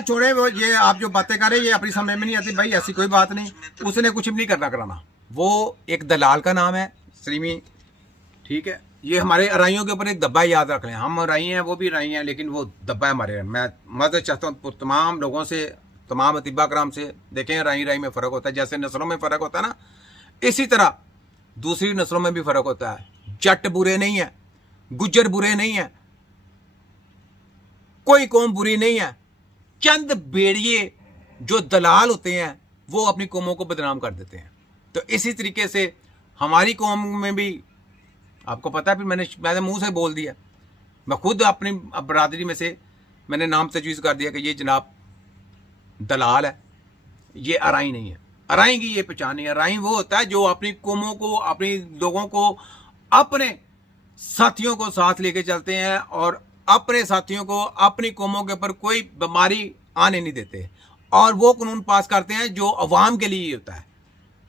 छोड़े वो, ये आप जो बातें कर रहे हैं ये अपनी समझ में नहीं आती भाई, ऐसी कोई बात नहीं, उसने कुछ भी नहीं करना कराना। वो एक दलाल का नाम है सलीमी, ठीक है। ये हमारे अराइयों के ऊपर एक दब्बा याद रख लें, हम अराई हैं वो भी अराई हैं, लेकिन वो दब्बा है हमारे। मैं मदद चाहता हूँ तमाम लोगों से, तमाम अतिबा कराम से, देखें अराई अराई में फ़र्क होता है, जैसे नस्लों में फ़र्क होता है ना, इसी तरह दूसरी नस्लों में भी फ़र्क होता है। जट बुरे नहीं है, गुज्जर बुरे नहीं है, कोई कौम बुरी नहीं है। चंद बेड़िए जो दलाल होते हैं वो अपनी कौमों को बदनाम कर देते हैं। तो इसी तरीके से हमारी कौम में भी, आपको पता है, फिर मैंने मुंह से बोल दिया, मैं खुद अपनी बरादरी में से मैंने नाम तजवीज़ कर दिया कि ये जनाब दलाल है, ये अराई नहीं है। अराई की ये पहचान नहीं है। अराई वो होता है जो अपनी कौमों को, अपनी लोगों को, अपने साथियों को साथ लेके चलते हैं और अपने साथियों को, अपनी कौमों के ऊपर कोई बीमारी आने नहीं देते, और वो कानून पास करते हैं जो अवाम के लिए होता है।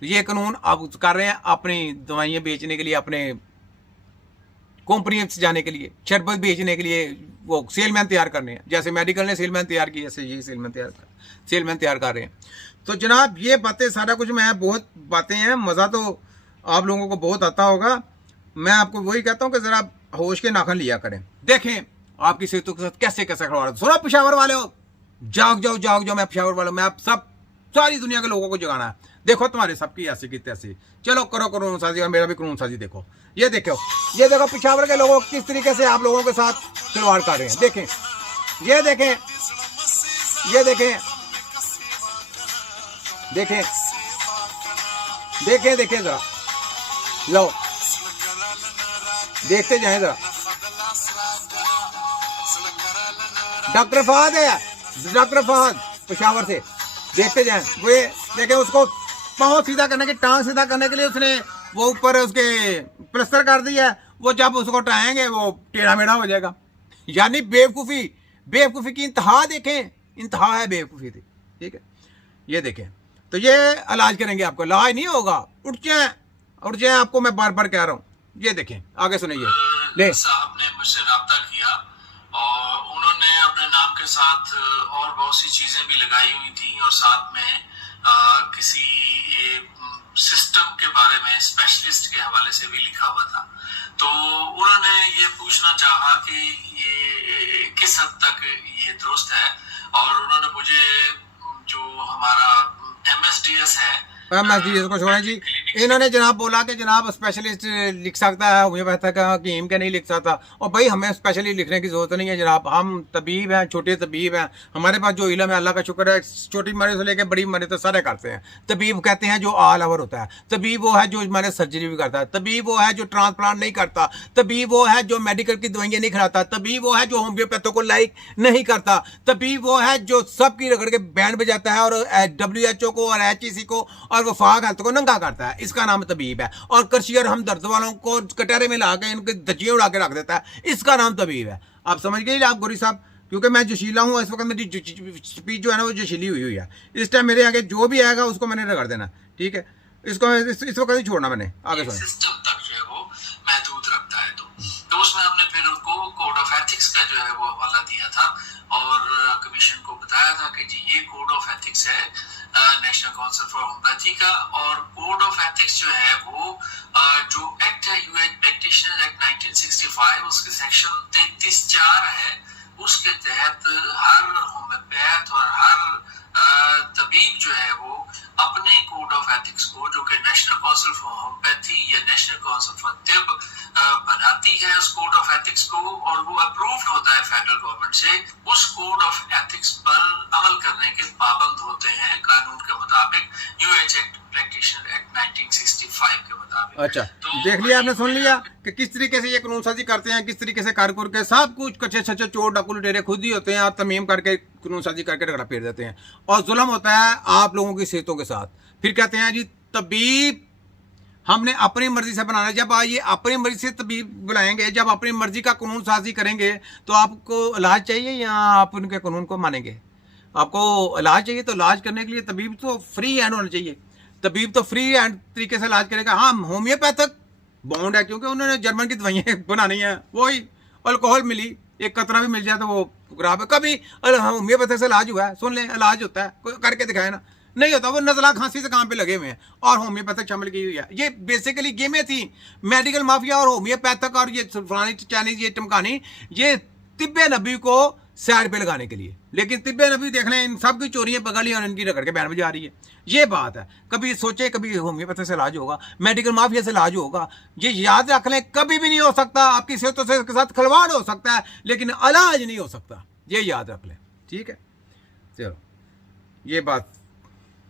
तो ये कानून आप कर रहे हैं अपनी दवाइयाँ बेचने के लिए, अपने कंपनी से जाने के लिए, शरबत बेचने के लिए, वो सेलमैन तैयार करने हैं। जैसे मेडिकल ने सेलमैन तैयार किया, ऐसे ये सेलमैन तैयार कर रहे हैं। तो जनाब ये बातें, सारा कुछ, मैं बहुत बातें हैं, मज़ा तो आप लोगों को बहुत आता होगा। मैं आपको वही कहता हूँ कि ज़रा होश के नाखन लिया करें। देखें आपकी सेहतों के साथ कैसे कैसे खिलवाड़। सुनो पेशावर वाले हो, जाग जाओ जाग जाओ, मैं पेशावर वाला, मैं आप सब सारी दुनिया के लोगों को जगाना है। देखो तुम्हारे सबकी ऐसी की तैसी, चलो करो कानून साजी, और मेरा भी कानून साजी। देखो ये देखो पेशावर के लोगों किस तरीके से आप लोगों के साथ खिलवाड़ कर रहे हैं। देखें, ये देखें, ये देखें, देखें, देखें, देखें जरा, लो देखते जाएं जरा। डॉक्टर फहद है, डॉक्टर फहद पेशावर से, देखते जाएं। वो देखें, उसको पाँव सीधा करने की, टांग सीधा करने के लिए उसने वो ऊपर उसके प्लस्तर कर दिया है। वो जब उसको टाएंगे वो टेढ़ा मेढ़ा हो जाएगा। यानी बेवकूफ़ी, बेवकूफ़ी की इंतहा देखें, इंतहा है बेवकूफ़ी थी, ठीक है। ये देखें, तो ये इलाज करेंगे, आपको इलाज नहीं होगा। उठ जाए, उठ जाए, आपको मैं बार बार कह रहा हूँ। ये देखें, आगे सुनिए। ले साहब ने मुझसे रब्ता किया और उन्होंने अपने नाम के साथ और बहुत सी चीजें भी लगाई हुई थी, और साथ में किसी सिस्टम के बारे में स्पेशलिस्ट के हवाले से भी लिखा हुआ था। तो उन्होंने ये पूछना चाहा कि ये किस हद तक ये दुरुस्त है, और उन्होंने मुझे जो हमारा MSDS है, MSDS को छोड़ें जी। इन्होंने जनाब बोला कि जनाब स्पेशलिस्ट लिख सकता है, मुझे पता कि हकीम के नहीं लिख सकता। और भाई हमें स्पेशली लिखने की ज़रूरत नहीं है जनाब, हम तबीब हैं, छोटे तबीब हैं। हमारे पास जो इल्म है अल्लाह का शुक्र है, छोटी मरीज से लेकर बड़ी मरीज तो सारे करते हैं। तबीब कहते हैं जो ऑल ओवर होता है, तबीब वो है जो हमारे सर्जरी भी करता है, तबीब वो है जो ट्रांसप्लांट नहीं करता, तबीब वो है जो मेडिकल की दवाइयाँ नहीं खिलाता, तबीब वो है जो होम्योपैथों को लाइक नहीं करता, तबीब वो है जो सबकी रगड़ के बैंड बजाता है और WHO को और HEC को और वफाक हेल्थ को नंगा करता है। इसका नाम तबीब है। और करशियर हम दर्द वालों को कटहरे में ला के इनके धज्जियाँ उड़ा के रख देता है, इसका नाम तबीब है। आप समझ गए आप गोरी साहब, क्योंकि मैं जोशीला हूँ इस वक्त, मेरी स्पीच जो है ना वो जोशीली हुई है। इस टाइम मेरे आगे जो भी आएगा उसको मैंने रगड़ देना, ठीक है। इसको इस वक्त नहीं छोड़ना मैंने। आगे सिस्टम तक जो है वो महदूद रखता है। तो उसमें हमने फिर उनको कोड ऑफ एथिक्स का जो है वो हवाला दिया था, और कमीशन को बताया था कि जी ये कोड ऑफ एथिक्स है नेशनल काउंसिल फॉर होम्योपैथी का। और कोड ऑफ एथिक्स जो है वो जो एक्ट है, यूएच प्रैक्टिशनर एक्ट 1965, उसके सेक्शन 33(4) है, उसके तहत हर होम्योपैथ और हर तबीब जो है वो अपने कोड ऑफ एथिक्स को, जो कि नेशनल काउंसिल फॉर होम्योपैथी या नेशनल काउंसिल फॉर तिब बनाती है उस कोड ऑफ एथिक्स को, और वो अप्रूव्ड होता है फेडरल गवर्नमेंट से, उस कोड ऑफ एथिक्स पर अमल करने के पाबंद होते हैं कानून के मुताबिक, यूएच एक्ट प्रैक्टिशनर एक्ट 1965 के मुताबिक। अच्छा, तो देख लिया आपने, सुन लिया कि किस तरीके से ये कानून साजी करते हैं, किस तरीके से कारकुर के सब कुछ कच्चे छच्चे चोर डाकू लुटेरे खुद ही होते हैं, और तमीम करके कानून साजी करके रगड़ा फेर देते हैं, और जुल्म होता है आप लोगों की सेहतों के साथ। फिर कहते हैं जी तबीब हमने अपनी मर्जी से बनाना है। जब ये अपनी मर्जी से तबीब बुलाएंगे, जब अपनी मर्जी का कानून साजी करेंगे, तो आपको इलाज चाहिए या आप उनके कानून को मानेंगे? आपको इलाज चाहिए तो इलाज करने के लिए तबीब तो फ्री हैंड होना चाहिए। तबीब तो फ्री हैंड तरीके से इलाज करेगा। हाँ, होम्योपैथिक बॉन्ड है, क्योंकि उन्होंने जर्मन की दवाइयाँ बनानी है, वही अल्कोहल मिली एक कतरा भी मिल जाए तो वो खराब है। कभी होम्योपैथिक से इलाज हुआ है, सुन लें, इलाज होता है, कोई करके दिखाए ना, नहीं होता। वो नज़ला खांसी से काम पे लगे हुए हैं और होम्योपैथिक शामिल की हुई है। ये बेसिकली गेमें थी, मेडिकल माफिया और होम्योपैथिक और ये फलानी चाइनीज ये टमकानी, ये तिब्बे नबी को साइड पे लगाने के लिए। लेकिन तिब्बे नबी देख लें, इन सब की चोरियां पकड़ ली और इनकी रगड़ के बैन बजा रही है। ये बात है। कभी सोचे कभी होम्योपैथिक से इलाज होगा, मेडिकल माफिया से इलाज होगा, ये याद रख लें, कभी भी नहीं हो सकता। आपकी सेहतों से के साथ खिलवाड़ हो सकता है लेकिन इलाज नहीं हो सकता, ये याद रख लें, ठीक है। चलो ये बात